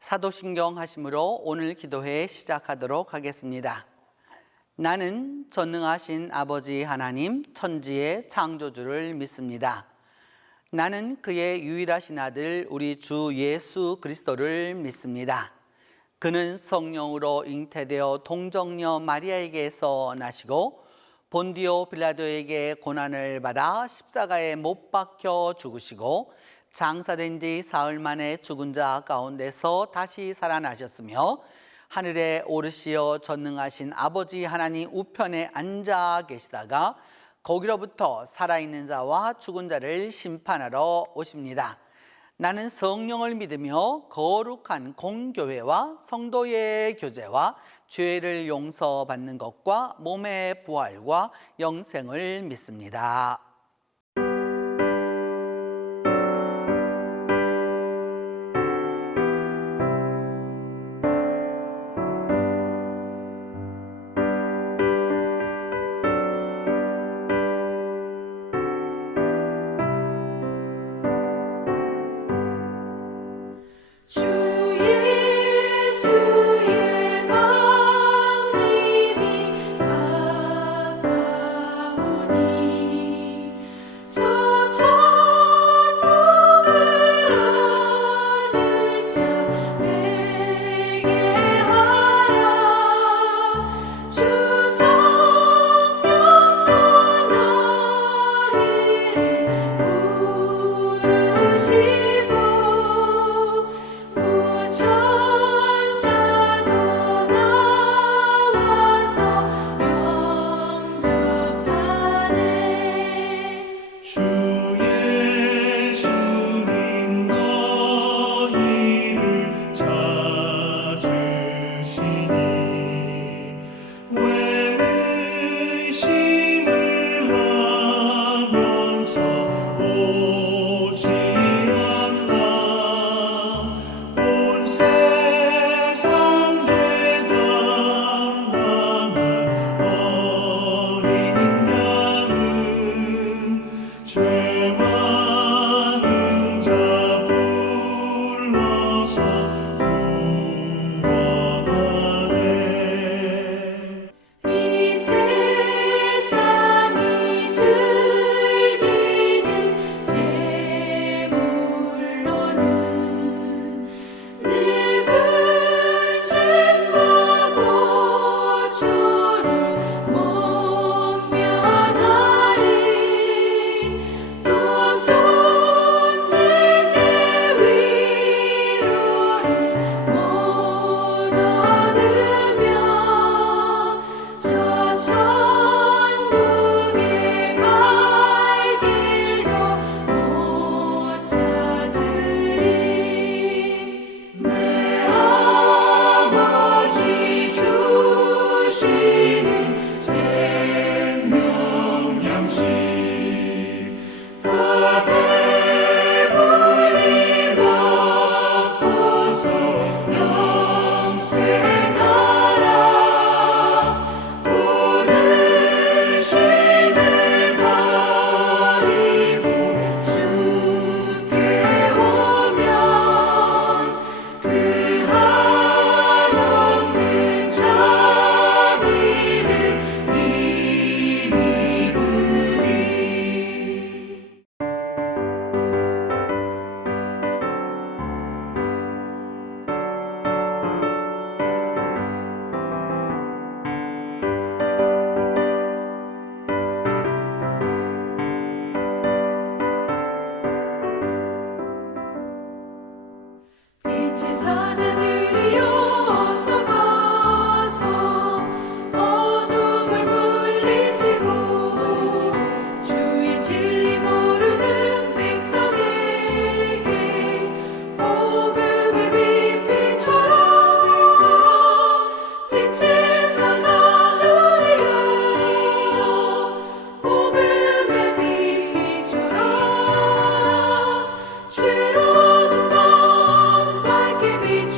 사도신경 하심으로 오늘 기도회 시작하도록 하겠습니다. 나는 전능하신 아버지 하나님 천지의 창조주를 믿습니다. 나는 그의 유일하신 아들 우리 주 예수 그리스도를 믿습니다. 그는 성령으로 잉태되어 동정녀 마리아에게서 나시고 본디오 빌라도에게 고난을 받아 십자가에 못 박혀 죽으시고 장사된 지 사흘 만에 죽은 자 가운데서 다시 살아나셨으며 하늘에 오르시어 전능하신 아버지 하나님 우편에 앉아 계시다가 거기로부터 살아있는 자와 죽은 자를 심판하러 오십니다. 나는 성령을 믿으며 거룩한 공교회와 성도의 교제와 죄를 용서받는 것과 몸의 부활과 영생을 믿습니다. 죄로운 밤 밝게 빛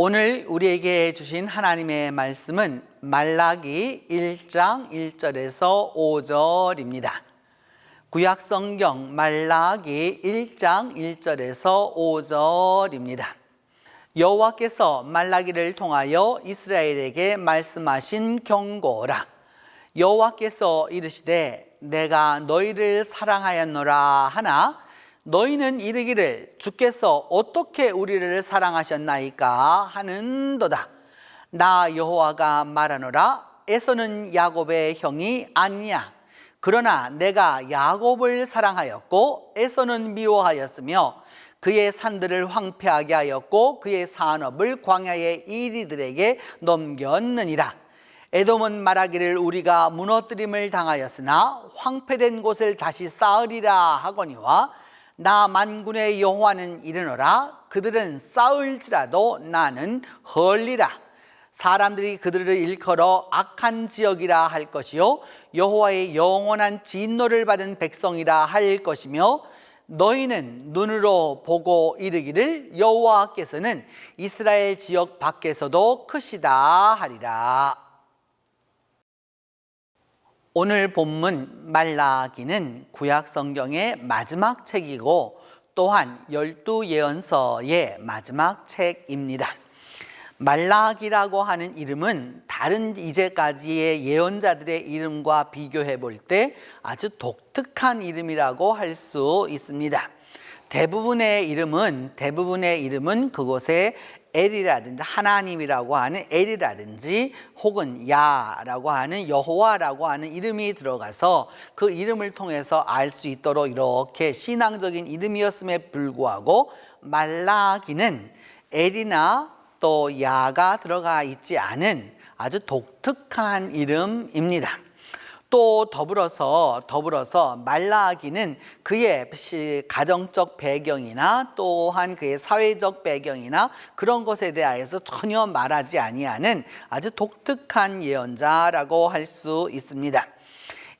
오늘 우리에게 주신 하나님의 말씀은 말라기 1장 1절에서 5절입니다. 구약 성경 말라기 1장 1절에서 5절입니다. 여호와께서 말라기를 통하여 이스라엘에게 말씀하신 경고라. 여호와께서 이르시되 내가 너희를 사랑하였노라 하나 너희는 이르기를 주께서 어떻게 우리를 사랑하셨나이까 하는도다. 나 여호와가 말하노라. 에서는 야곱의 형이 아니냐. 그러나 내가 야곱을 사랑하였고 에서는 미워하였으며 그의 산들을 황폐하게 하였고 그의 산업을 광야의 이리들에게 넘겼느니라. 에돔은 말하기를 우리가 무너뜨림을 당하였으나 황폐된 곳을 다시 쌓으리라 하거니와 나 만군의 여호와는 이르노라. 그들은 쌓을지라도 나는 헐리라. 사람들이 그들을 일컬어 악한 지역이라 할 것이요 여호와의 영원한 진노를 받은 백성이라 할 것이며 너희는 눈으로 보고 이르기를 여호와께서는 이스라엘 지역 밖에서도 크시다 하리라. 오늘 본문 말라기는 구약 성경의 마지막 책이고 또한 12예언서의 마지막 책입니다. 말라기라고 하는 이름은 다른 이제까지의 예언자들의 이름과 비교해 볼 때 아주 독특한 이름이라고 할 수 있습니다. 대부분의 이름은 그곳에 엘이라든지 하나님이라고 하는 엘이라든지 혹은 야라고 하는 여호와라고 하는 이름이 들어가서 그 이름을 통해서 알 수 있도록 이렇게 신앙적인 이름이었음에 불구하고 말라기는 엘이나 또 야가 들어가 있지 않은 아주 독특한 이름입니다. 또 더불어서 말라기는 그의 가정적 배경이나 또한 그의 사회적 배경이나 그런 것에 대하여서 전혀 말하지 아니하는 아주 독특한 예언자라고 할 수 있습니다.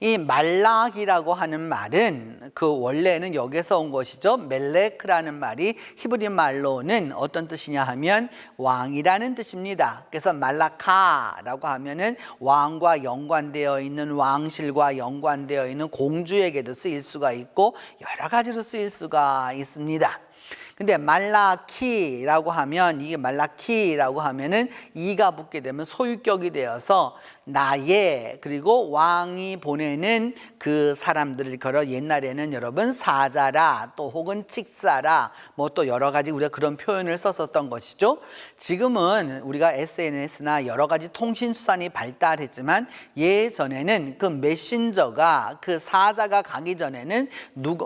이 말라기라고 하는 말은 그 원래는 여기서 온 것이죠. 멜레크라는 말이 히브리 말로는 어떤 뜻이냐 하면 왕이라는 뜻입니다. 그래서 말라카라고 하면은 왕과 연관되어 있는 왕실과 연관되어 있는 공주에게도 쓰일 수가 있고 여러 가지로 쓰일 수가 있습니다. 근데 말라키라고 하면 이게 말라키라고 하면은 이가 붙게 되면 소유격이 되어서 나의 그리고 왕이 보내는 그 사람들을 걸어 옛날에는 여러분 사자라 또 혹은 칙사라 뭐 또 여러 가지 우리가 그런 표현을 썼었던 것이죠. 지금은 우리가 SNS나 여러 가지 통신 수단이 발달했지만 예전에는 그 메신저가 그 사자가 가기 전에는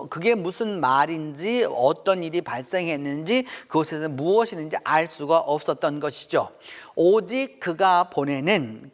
그게 무슨 말인지 어떤 일이 발생했는지 그곳에서 무엇이는지 알 수가 없었던 것이죠. 오직 그가 보내는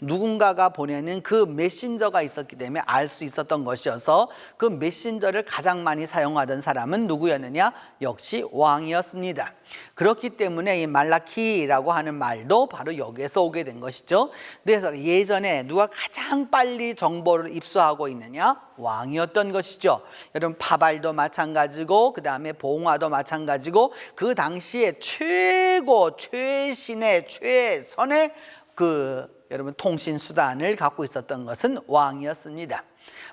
누군가가 보내는 그 메신저가 있었기 때문에 알 수 있었던 것이어서 그 메신저를 가장 많이 사용하던 사람은 누구였느냐? 역시 왕이었습니다. 그렇기 때문에 이 말라키라고 하는 말도 바로 여기에서 오게 된 것이죠. 그래서 예전에 누가 가장 빨리 정보를 입수하고 있느냐? 왕이었던 것이죠. 여러분 파발도 마찬가지고 그 다음에 봉화도 마찬가지고 그 당시에 최신의 최선의 여러분 통신 수단을 갖고 있었던 것은 왕이었습니다.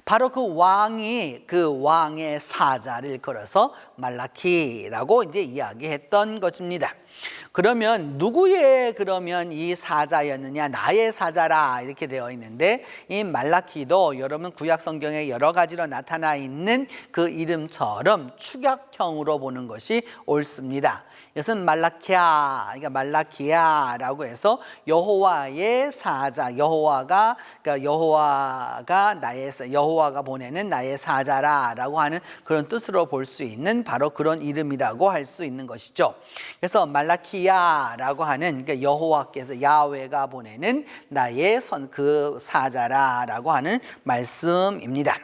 바로 그 왕의 사자를 걸어서 말라키라고 이제 이야기했던 것입니다. 그러면 누구의 이 사자였느냐? 나의 사자라 이렇게 되어 있는데 이 말라키도 여러분 구약 성경에 여러 가지로 나타나 있는 그 이름처럼 축약형으로 보는 것이 옳습니다. 이것은 말라키야라고 해서 여호와의 사자, 여호와가 보내는 나의 사자라라고 하는 그런 뜻으로 볼 수 있는 바로 그런 이름이라고 할 수 있는 것이죠. 그래서 말라키야라고 하는 여호와께서 야훼가 보내는 나의 그 사자라라고 하는 말씀입니다.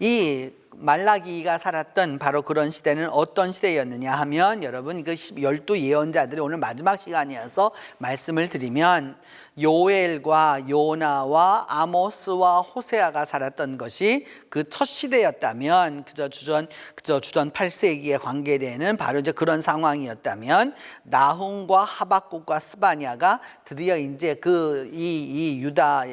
이 말라기가 살았던 바로 그런 시대는 어떤 시대였느냐 하면 여러분 그 12 예언자들이 오늘 마지막 시간이어서 말씀을 드리면 요엘과 요나와 아모스와 호세아가 살았던 것이 그 첫 시대였다면 그저 주전 8세기에 관계되는 바로 이제 그런 상황이었다면 나훔과 하박국과 스바냐가 드디어 이제 이 유다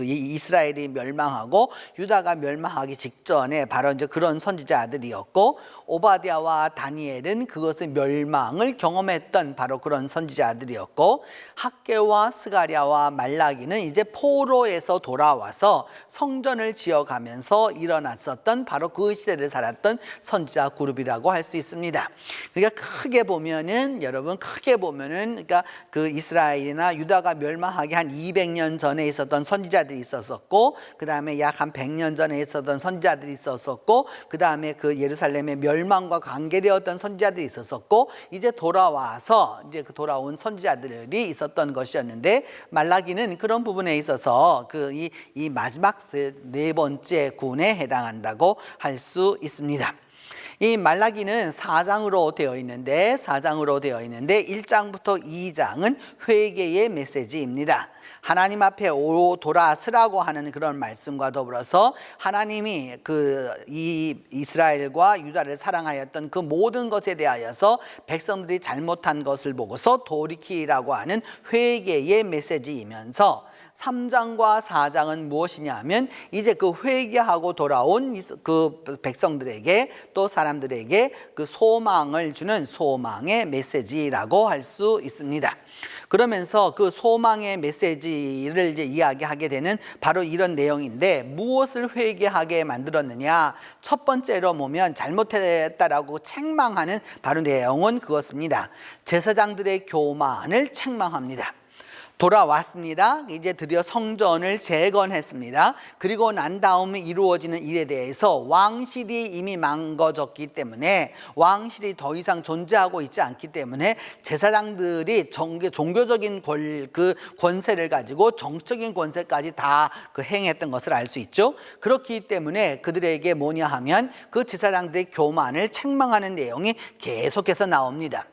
이스라엘이 멸망하고 유다가 멸망하기 직전에 바로 이제 그런 선지자들이었고 오바댜와 다니엘은 그것의 멸망을 경험했던 바로 그런 선지자들이었고 학개와 스가랴와 말라기는 이제 포로에서 돌아와서 성전을 지어가면서 일어났었던 바로 그 시대를 살았던 선지자 그룹이라고 할 수 있습니다. 그러니까 크게 보면은 여러분 그러니까 그 이스라엘이나 유다가 멸망하기 한 200년 전에 있었던 선지자들이 있었었고 그 다음에 약 한 100년 전에 있었던 선지자들이 있었었고 그 다음에 그 예루살렘의 멸망과 관계되었던 선지자들이 있었었고 이제 돌아와서 이제 그 돌아온 선지자들이 있었던 것이었는데 말라기는 그런 부분에 있어서 이 마지막 네 번째 군에 해당한다고 할 수 있습니다. 이 말라기는 4장으로 되어 있는데 1장부터 2장은 회개의 메시지입니다. 하나님 앞에 돌아서라고 하는 그런 말씀과 더불어서 하나님이 이 이스라엘과 유다를 사랑하였던 그 모든 것에 대하여서 백성들이 잘못한 것을 보고서 돌이키라고 하는 회개의 메시지이면서 3장과 4장은 무엇이냐 하면 이제 그 회개하고 돌아온 그 백성들에게 또 사람들에게 그 소망을 주는 소망의 메시지라고 할 수 있습니다. 그러면서 그 소망의 메시지를 이제 이야기하게 되는 바로 이런 내용인데 무엇을 회개하게 만들었느냐? 첫 번째로 보면 잘못했다라고 책망하는 바로 내용은 그것입니다. 제사장들의 교만을 책망합니다. 돌아왔습니다. 이제 드디어 성전을 재건했습니다. 그리고 난 다음에 이루어지는 일에 대해서 왕실이 이미 망가졌기 때문에 왕실이 더 이상 존재하고 있지 않기 때문에 제사장들이 종교적인 권세를 가지고 정적인 권세까지 다 행했던 것을 알 수 있죠. 그렇기 때문에 그들에게 뭐냐 하면 그 제사장들의 교만을 책망하는 내용이 계속해서 나옵니다.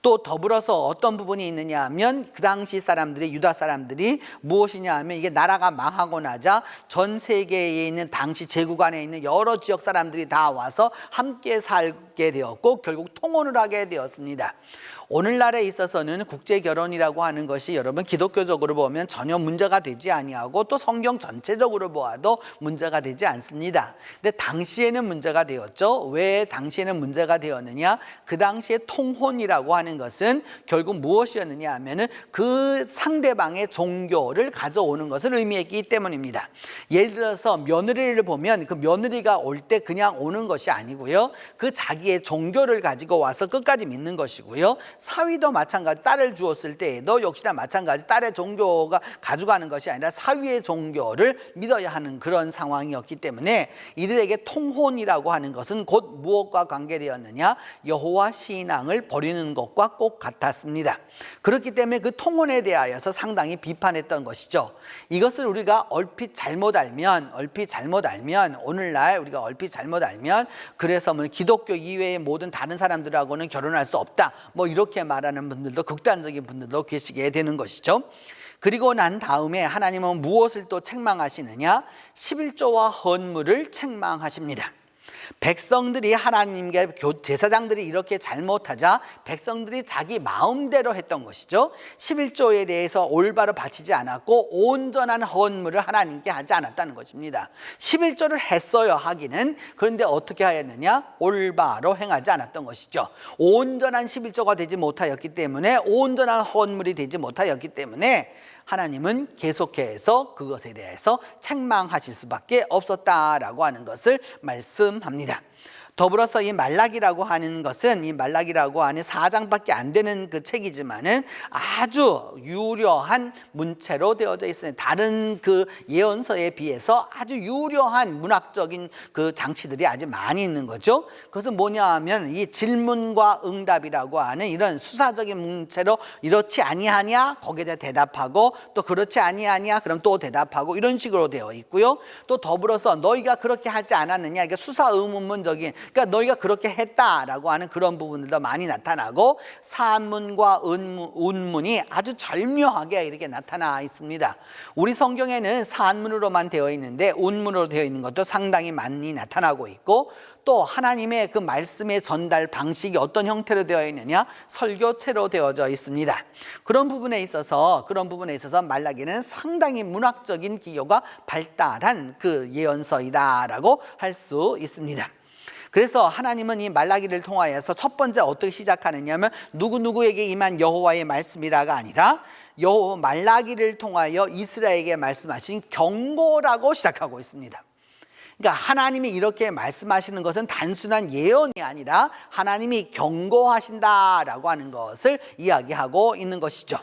또 더불어서 어떤 부분이 있느냐 하면 그 당시 사람들이 유다 사람들이 무엇이냐 하면 이게 나라가 망하고 나자 전 세계에 있는 당시 제국 안에 있는 여러 지역 사람들이 다 와서 함께 살게 되었고 결국 통혼을 하게 되었습니다. 오늘날에 있어서는 국제 결혼이라고 하는 것이 여러분 기독교적으로 보면 전혀 문제가 되지 아니하고 또 성경 전체적으로 보아도 문제가 되지 않습니다. 근데 당시에는 문제가 되었죠. 왜 당시에는 문제가 되었느냐? 그 당시에 통혼이라고 하는 것은 결국 무엇이었느냐 하면은 그 상대방의 종교를 가져오는 것을 의미했기 때문입니다. 예를 들어서 며느리를 보면 그 며느리가 올 때 그냥 오는 것이 아니고요. 그 자기의 종교를 가지고 와서 끝까지 믿는 것이고요. 사위도 마찬가지, 딸을 주었을 때에도 역시나 마찬가지 딸의 종교가 가져가는 것이 아니라 사위의 종교를 믿어야 하는 그런 상황이었기 때문에 이들에게 통혼이라고 하는 것은 곧 무엇과 관계되었느냐? 여호와 신앙을 버리는 것과 꼭 같았습니다. 그렇기 때문에 그 통혼에 대하여서 상당히 비판했던 것이죠. 이것을 우리가 얼핏 잘못 알면 오늘날 우리가 얼핏 잘못 알면 그래서 뭐 기독교 이외의 모든 다른 사람들하고는 결혼할 수 없다 뭐 이렇게 말하는 분들도 극단적인 분들도 계시게 되는 것이죠. 그리고 난 다음에 하나님은 무엇을 또 책망하시느냐? 11조와 헌물을 책망하십니다. 백성들이 하나님께 제사장들이 이렇게 잘못하자 백성들이 자기 마음대로 했던 것이죠. 11조에 대해서 올바로 바치지 않았고 온전한 헌물을 하나님께 하지 않았다는 것입니다. 11조를 했어요 하기는. 그런데 어떻게 하였느냐? 올바로 행하지 않았던 것이죠. 온전한 11조가 되지 못하였기 때문에 온전한 헌물이 되지 못하였기 때문에 하나님은 계속해서 그것에 대해서 책망하실 수밖에 없었다라고 하는 것을 말씀합니다. 더불어서 이 말라기라고 하는 것은 이 말라기라고 하는 4장밖에 안 되는 그 책이지만은 아주 유려한 문체로 되어져 있습니다. 다른 그 예언서에 비해서 아주 유려한 문학적인 그 장치들이 아주 많이 있는 거죠. 그것은 뭐냐 하면 이 질문과 응답이라고 하는 이런 수사적인 문체로 이렇지 아니하냐 거기에 대해 대답하고 또 그렇지 아니하냐 그럼 또 대답하고 이런 식으로 되어 있고요. 또 더불어서 너희가 그렇게 하지 않았느냐 이게 수사 의문문적인 그러니까 너희가 그렇게 했다라고 하는 그런 부분들도 많이 나타나고 산문과 운문이 아주 절묘하게 이렇게 나타나 있습니다. 우리 성경에는 산문으로만 되어 있는데 운문으로 되어 있는 것도 상당히 많이 나타나고 있고 또 하나님의 그 말씀의 전달 방식이 어떤 형태로 되어 있느냐 설교체로 되어져 있습니다. 그런 부분에 있어서 말라기는 상당히 문학적인 기여가 발달한 그 예언서이다라고 할 수 있습니다. 그래서 하나님은 이 말라기를 통하여서 첫 번째 어떻게 시작하느냐면 누구누구에게 임한 여호와의 말씀이라가 아니라 말라기를 통하여 이스라엘에게 말씀하신 경고라고 시작하고 있습니다. 그러니까 하나님이 이렇게 말씀하시는 것은 단순한 예언이 아니라 하나님이 경고하신다라고 하는 것을 이야기하고 있는 것이죠.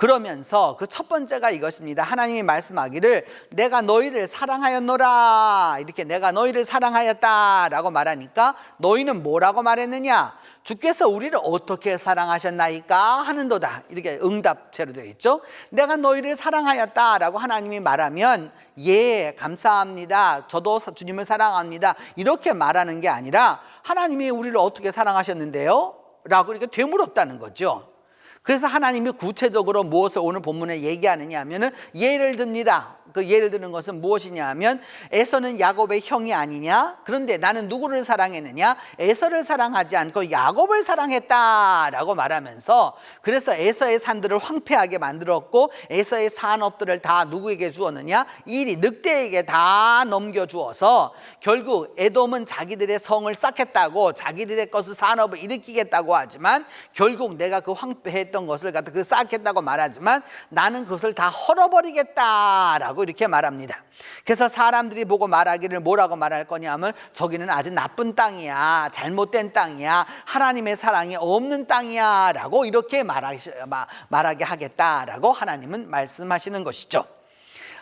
그러면서 그 첫 번째가 이것입니다. 하나님이 말씀하기를 내가 너희를 사랑하였노라 이렇게 내가 너희를 사랑하였다라고 말하니까 너희는 뭐라고 말했느냐 주께서 우리를 어떻게 사랑하셨나이까 하는도다 이렇게 응답체로 되어 있죠. 내가 너희를 사랑하였다라고 하나님이 말하면 예 감사합니다 저도 주님을 사랑합니다 이렇게 말하는 게 아니라 하나님이 우리를 어떻게 사랑하셨는데요? 라고 이렇게 되물었다는 거죠. 그래서 하나님이 구체적으로 무엇을 오늘 본문에 얘기하느냐 하면은 예를 듭니다. 그 예를 드는 것은 무엇이냐 하면 에서는 야곱의 형이 아니냐 그런데 나는 누구를 사랑했느냐 에서를 사랑하지 않고 야곱을 사랑했다라고 말하면서 그래서 에서의 산들을 황폐하게 만들었고 에서의 산업들을 다 누구에게 주었느냐 일이 늑대에게 다 넘겨주어서 결국 에돔은 자기들의 성을 쌓겠다고 자기들의 것을 산업을 일으키겠다고 하지만 결국 내가 그 황폐했던 것을 갖다 그 쌓겠다고 말하지만 나는 그것을 다 헐어버리겠다라고 이렇게 말합니다. 그래서 사람들이 보고 말하기를 뭐라고 말할 거냐 하면 저기는 아주 나쁜 땅이야 잘못된 땅이야 하나님의 사랑이 없는 땅이야 라고 이렇게 말하게 하겠다라고 하나님은 말씀하시는 것이죠.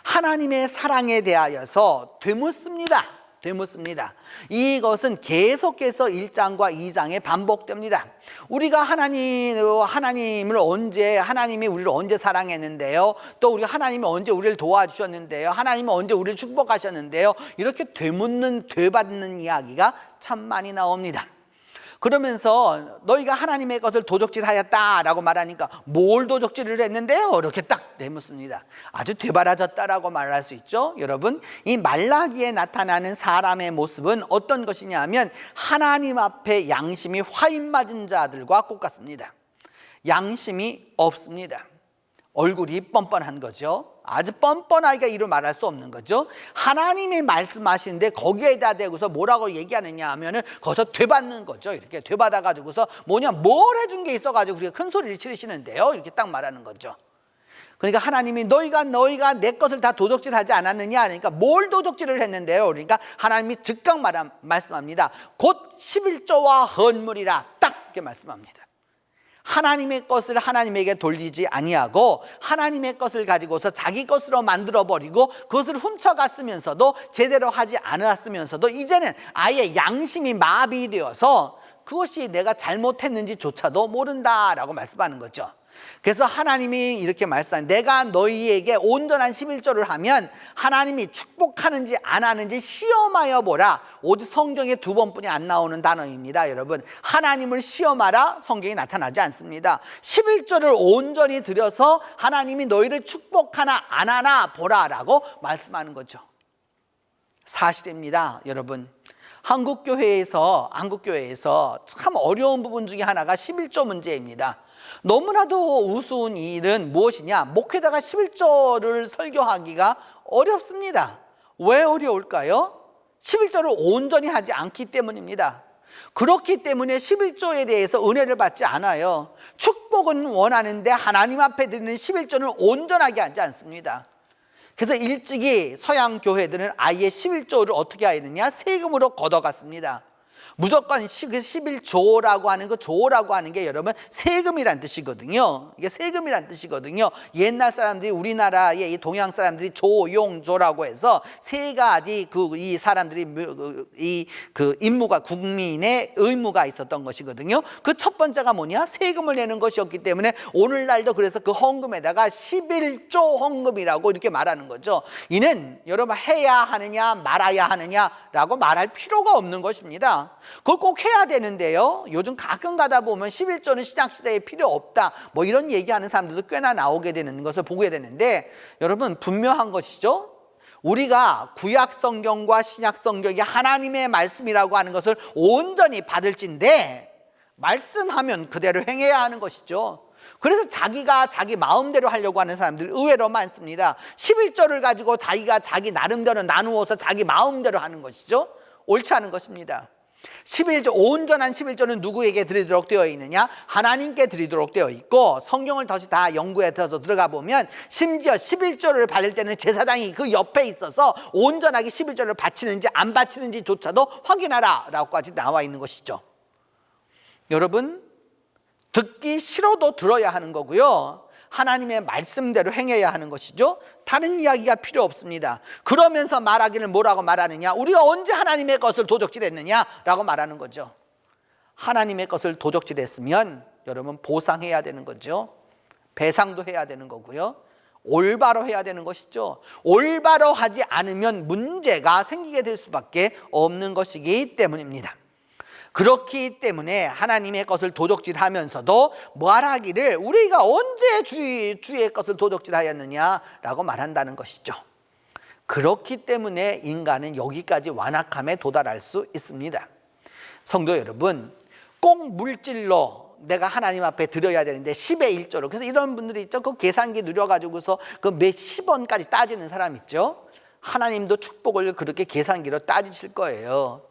하나님의 사랑에 대하여서 되묻습니다. 이것은 계속해서 1장과 2장에 반복됩니다. 우리가 하나님이 우리를 언제 사랑했는데요? 또 우리 하나님이 언제 우리를 도와주셨는데요? 하나님이 언제 우리를 축복하셨는데요? 이렇게 되받는 이야기가 참 많이 나옵니다. 그러면서 너희가 하나님의 것을 도적질하였다라고 말하니까 뭘 도적질을 했는데요? 이렇게 딱 되묻습니다. 아주 되바라졌다라고 말할 수 있죠. 여러분 이 말라기에 나타나는 사람의 모습은 어떤 것이냐 하면 하나님 앞에 양심이 화인맞은 자들과 똑같습니다. 양심이 없습니다. 얼굴이 뻔뻔한 거죠. 아주 뻔뻔하게 이루 말할 수 없는 거죠. 하나님이 말씀하시는데 거기에다 대고서 뭐라고 얘기하느냐 하면은 거기서 되받는 거죠. 이렇게 되받아 가지고서 뭘 해준 게 있어가지고 우리가 큰 소리를 치르시는데요. 이렇게 딱 말하는 거죠. 그러니까 하나님이 너희가 내 것을 다 도적질하지 않았느냐 하니까 뭘 도적질을 했는데요. 그러니까 하나님이 즉각 말씀합니다. 곧 11조와 헌물이라 딱 이렇게 말씀합니다. 하나님의 것을 하나님에게 돌리지 아니하고 하나님의 것을 가지고서 자기 것으로 만들어버리고 그것을 훔쳐갔으면서도 제대로 하지 않았으면서도 이제는 아예 양심이 마비되어서 그것이 내가 잘못했는지조차도 모른다라고 말씀하는 거죠. 그래서 하나님이 이렇게 말씀합니다. 내가 너희에게 온전한 11조를 하면 하나님이 축복하는지 안 하는지 시험하여 보라. 오직 성경에 2번뿐이 안 나오는 단어입니다. 여러분 하나님을 시험하라 성경이 나타나지 않습니다. 11조를 온전히 드려서 하나님이 너희를 축복하나 안 하나 보라라고 말씀하는 거죠. 사실입니다. 여러분 한국교회에서 참 어려운 부분 중에 하나가 11조 문제입니다. 너무나도 우스운 일은 무엇이냐? 목회자가 11조를 설교하기가 어렵습니다. 왜 어려울까요? 11조를 온전히 하지 않기 때문입니다. 그렇기 때문에 11조에 대해서 은혜를 받지 않아요. 축복은 원하는데 하나님 앞에 드리는 11조는 온전하게 하지 않습니다. 그래서 일찍이 서양 교회들은 아예 11조를 어떻게 하느냐? 세금으로 걷어갔습니다. 무조건 11조라고 하는 그 조라고 하는 게 여러분 세금이란 뜻이거든요. 이게 세금이란 뜻이거든요. 옛날 사람들이 우리나라의 이 동양 사람들이 조용조라고 해서 세 가지 이 사람들이 그 임무가 국민의 의무가 있었던 것이거든요. 그 첫 번째가 뭐냐? 세금을 내는 것이었기 때문에 오늘날도 그래서 그 헌금에다가 11조 헌금이라고 이렇게 말하는 거죠. 이는 여러분 해야 하느냐 말아야 하느냐라고 말할 필요가 없는 것입니다. 그걸 꼭 해야 되는데요, 요즘 가끔 가다 보면 11조는 신약시대에 필요 없다 뭐 이런 얘기하는 사람들도 꽤나 나오게 되는 것을 보게 되는데, 여러분 분명한 것이죠. 우리가 구약성경과 신약성경이 하나님의 말씀이라고 하는 것을 온전히 받을진데 말씀하면 그대로 행해야 하는 것이죠. 그래서 자기가 자기 마음대로 하려고 하는 사람들이 의외로 많습니다. 11조를 가지고 자기가 자기 나름대로 나누어서 자기 마음대로 하는 것이죠. 옳지 않은 것입니다. 11조, 온전한 11조는 누구에게 드리도록 되어 있느냐? 하나님께 드리도록 되어 있고, 성경을 다시 다 연구해 들어서 들어가 보면 심지어 11조를 받을 때는 제사장이 그 옆에 있어서 온전하게 11조를 바치는지 안 바치는지조차도 확인하라 라고까지 나와 있는 것이죠. 여러분, 듣기 싫어도 들어야 하는 거고요, 하나님의 말씀대로 행해야 하는 것이죠. 다른 이야기가 필요 없습니다. 그러면서 말하기를 뭐라고 말하느냐? 우리가 언제 하나님의 것을 도적질했느냐라고 말하는 거죠. 하나님의 것을 도적질했으면 여러분 보상해야 되는 거죠. 배상도 해야 되는 거고요, 올바로 해야 되는 것이죠. 올바로 하지 않으면 문제가 생기게 될 수밖에 없는 것이기 때문입니다. 그렇기 때문에 하나님의 것을 도적질하면서도 말하기를 우리가 언제 주의 것을 도적질하였느냐라고 말한다는 것이죠. 그렇기 때문에 인간은 여기까지 완악함에 도달할 수 있습니다. 성도 여러분, 꼭 물질로 내가 하나님 앞에 드려야 되는데 10의 1조로, 그래서 이런 분들이 있죠. 그 계산기 누려가지고서 그 몇 10원까지 따지는 사람 있죠. 하나님도 축복을 그렇게 계산기로 따지실 거예요.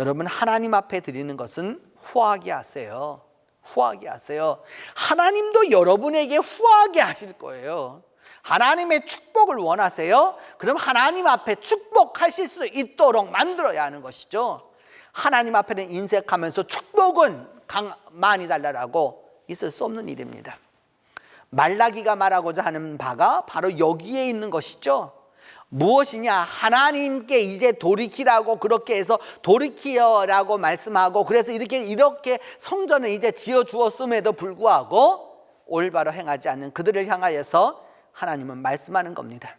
여러분, 하나님 앞에 드리는 것은 후하게 하세요. 후하게 하세요. 하나님도 여러분에게 후하게 하실 거예요. 하나님의 축복을 원하세요? 그럼 하나님 앞에 축복하실 수 있도록 만들어야 하는 것이죠. 하나님 앞에는 인색하면서 축복은 많이 달라라고 있을 수 없는 일입니다. 말라기가 말하고자 하는 바가 바로 여기에 있는 것이죠. 무엇이냐? 하나님께 이제 돌이키라고 그렇게 해서 돌이키라고 말씀하고, 그래서 이렇게 성전을 이제 지어 주었음에도 불구하고 올바로 행하지 않는 그들을 향하여서 하나님은 말씀하는 겁니다.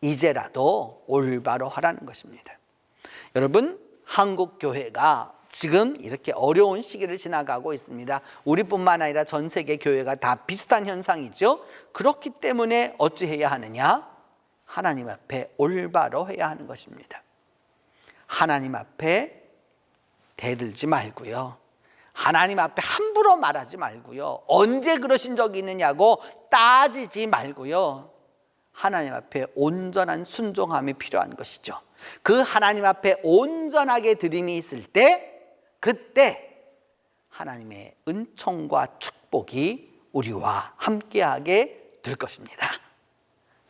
이제라도 올바로 하라는 것입니다. 여러분, 한국 교회가 지금 이렇게 어려운 시기를 지나가고 있습니다. 우리뿐만 아니라 전 세계 교회가 다 비슷한 현상이죠. 그렇기 때문에 어찌해야 하느냐? 하나님 앞에 올바로 해야 하는 것입니다. 하나님 앞에 대들지 말고요, 하나님 앞에 함부로 말하지 말고요, 언제 그러신 적이 있느냐고 따지지 말고요, 하나님 앞에 온전한 순종함이 필요한 것이죠. 그 하나님 앞에 온전하게 드림이 있을 때, 그때 하나님의 은총과 축복이 우리와 함께하게 될 것입니다.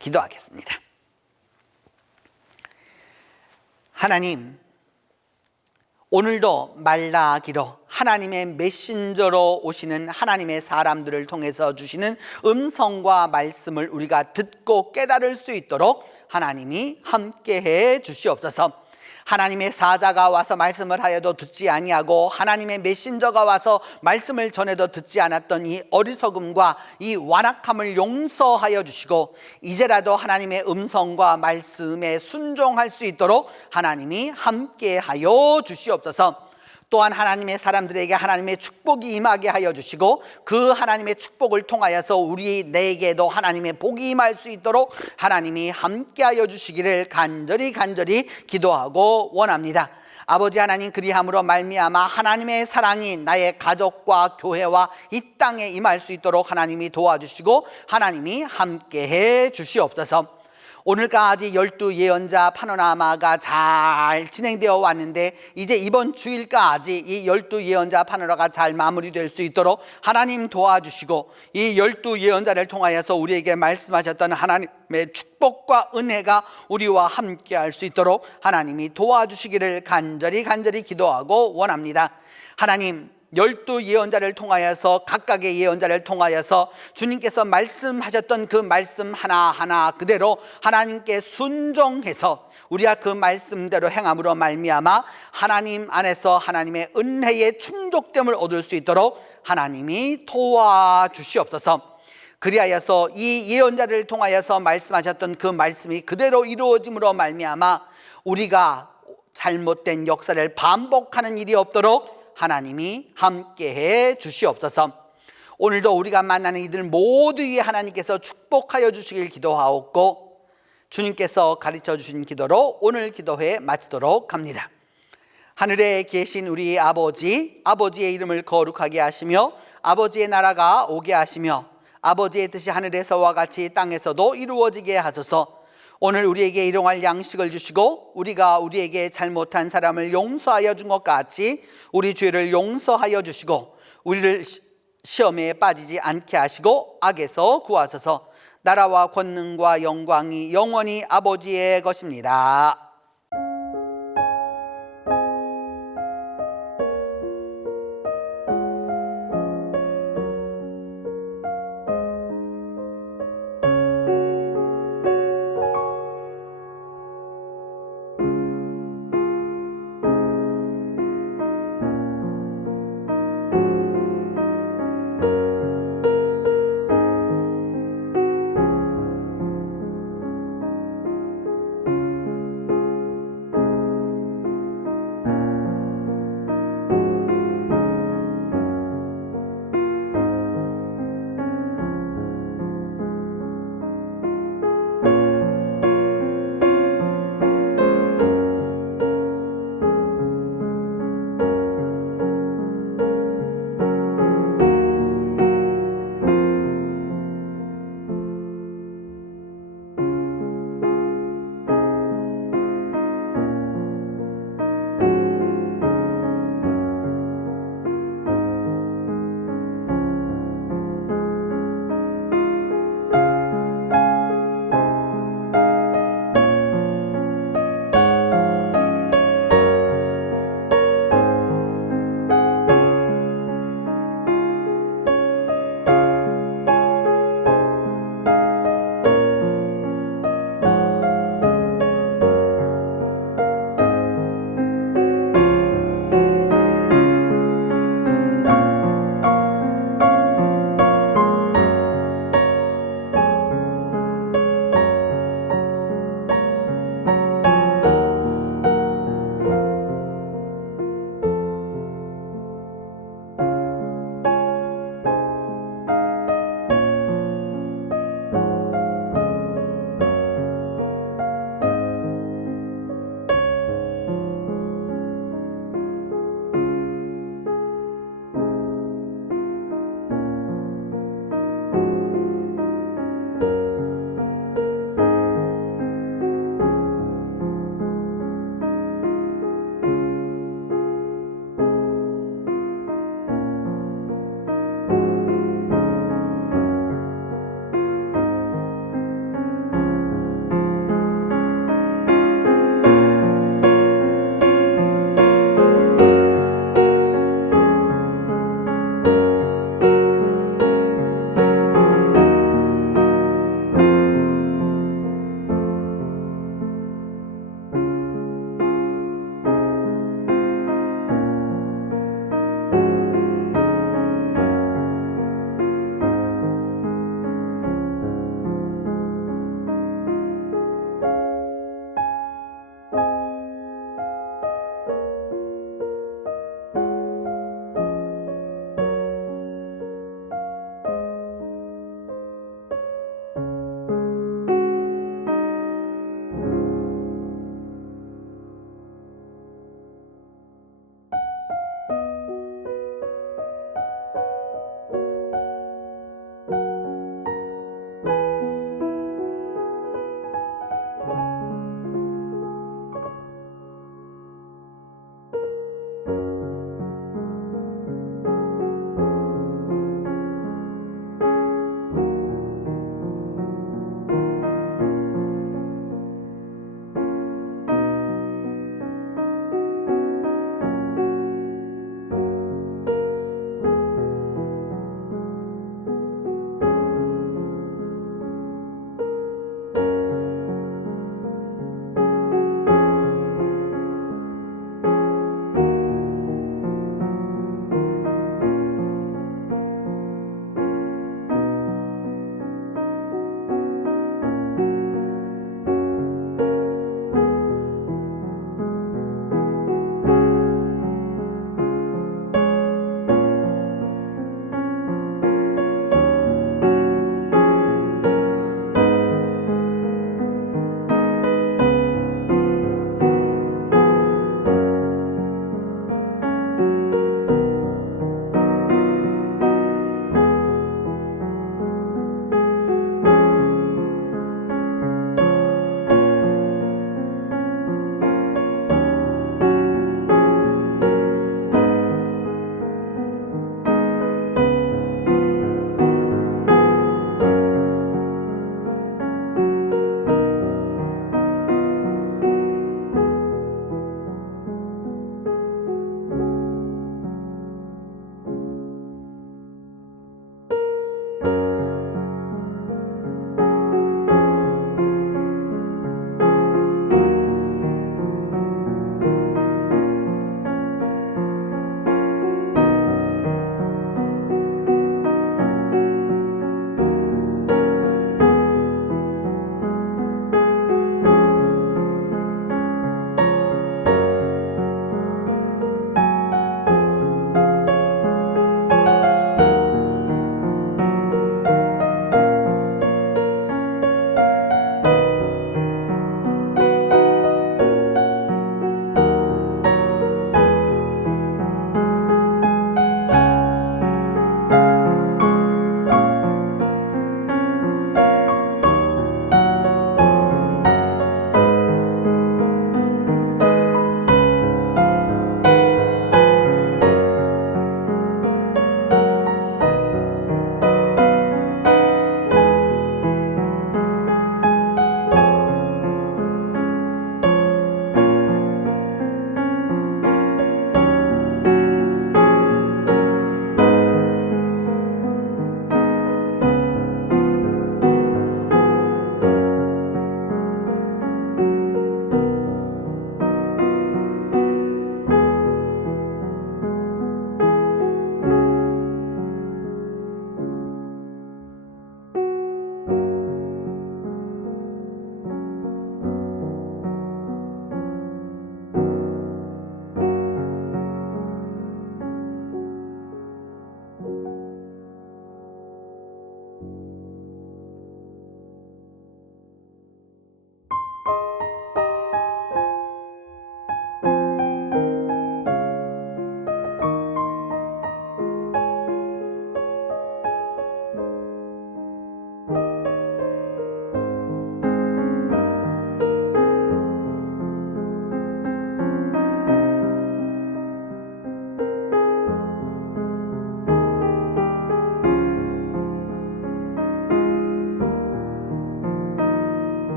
기도하겠습니다. 하나님, 오늘도 말라기로 하나님의 메신저로 오시는 하나님의 사람들을 통해서 주시는 음성과 말씀을 우리가 듣고 깨달을 수 있도록 하나님이 함께해 주시옵소서. 하나님의 사자가 와서 말씀을 하여도 듣지 아니하고 하나님의 메신저가 와서 말씀을 전해도 듣지 않았던 이 어리석음과 이 완악함을 용서하여 주시고, 이제라도 하나님의 음성과 말씀에 순종할 수 있도록 하나님이 함께하여 주시옵소서. 또한 하나님의 사람들에게 하나님의 축복이 임하게 하여 주시고, 그 하나님의 축복을 통하여서 내게도 하나님의 복이 임할 수 있도록 하나님이 함께하여 주시기를 간절히 기도하고 원합니다. 아버지 하나님, 그리함으로 말미암아 하나님의 사랑이 나의 가족과 교회와 이 땅에 임할 수 있도록 하나님이 도와주시고 하나님이 함께해 주시옵소서. 오늘까지 12예언자 파노라마가 잘 진행되어 왔는데 이제 이번 주일까지 이 12예언자 파노라마가 잘 마무리될 수 있도록 하나님 도와주시고 이 12예언자를 통하여서 우리에게 말씀하셨던 하나님의 축복과 은혜가 우리와 함께 할 수 있도록 하나님이 도와주시기를 간절히 기도하고 원합니다. 하나님, 12예언자를 통하여서 각각의 예언자를 통하여서 주님께서 말씀하셨던 그 말씀 하나하나 그대로 하나님께 순종해서 우리가 그 말씀대로 행함으로 말미암아 하나님 안에서 하나님의 은혜의 충족됨을 얻을 수 있도록 하나님이 도와주시옵소서. 그리하여서 이 예언자를 통하여서 말씀하셨던 그 말씀이 그대로 이루어짐으로 말미암아 우리가 잘못된 역사를 반복하는 일이 없도록 하나님이 함께해 주시옵소서. 오늘도 우리가 만나는 이들 모두에 하나님께서 축복하여 주시길 기도하옵고 주님께서 가르쳐 주신 기도로 오늘 기도회 마치도록 합니다. 하늘에 계신 우리 아버지, 아버지의 이름을 거룩하게 하시며 아버지의 나라가 오게 하시며 아버지의 뜻이 하늘에서와 같이 땅에서도 이루어지게 하소서. 오늘 우리에게 일용할 양식을 주시고 우리가 우리에게 잘못한 사람을 용서하여 준 것 같이 우리 죄를 용서하여 주시고 우리를 시험에 빠지지 않게 하시고 악에서 구하소서. 나라와 권능과 영광이 영원히 아버지의 것입니다.